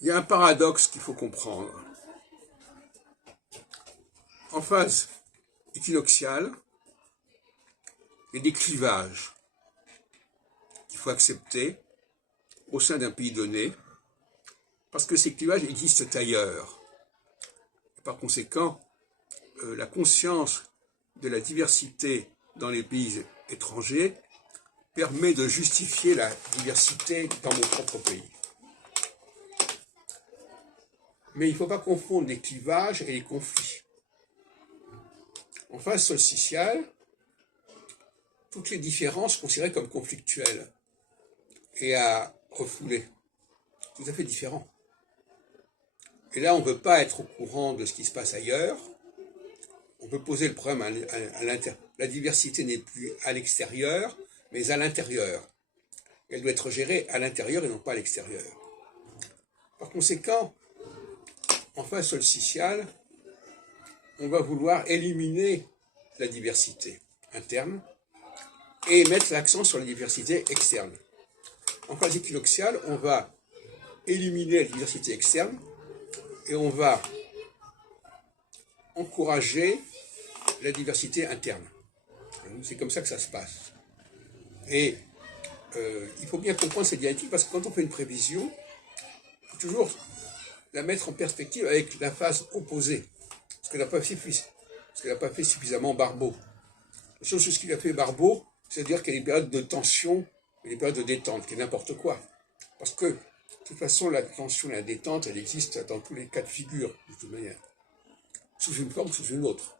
Il y a un paradoxe qu'il faut comprendre. En phase équinoxiale, il y a des clivages qu'il faut accepter au sein d'un pays donné, parce que ces clivages existent ailleurs. Par conséquent, la conscience de la diversité dans les pays étrangers permet de justifier la diversité dans mon propre pays. Mais il ne faut pas confondre les clivages et les conflits. En phase solsticiale, toutes les différences sont considérées comme conflictuelles et à refouler. Tout à fait différent. Et là, on ne veut pas être au courant de ce qui se passe ailleurs. On peut poser le problème à l'intérieur. La diversité n'est plus à l'extérieur, mais à l'intérieur. Elle doit être gérée à l'intérieur et non pas à l'extérieur. Par conséquent, en phase solsticiale, on va vouloir éliminer la diversité interne et mettre l'accent sur la diversité externe. En phase équinoxiale, on va éliminer la diversité externe et on va encourager la diversité interne. C'est comme ça que ça se passe. Et il faut bien comprendre cette dialectique parce que quand on fait une prévision, il faut toujours la mettre en perspective avec la phase opposée. Ce que n'a pas fait suffisamment Barbeau. La chose ce qu'il a fait Barbeau, c'est-à-dire qu'il y a des périodes de tension et des périodes de détente, qui est n'importe quoi. Parce que, de toute façon, la tension et la détente, elle existe dans tous les cas de figure, de toute manière. Sous une forme, sous une autre.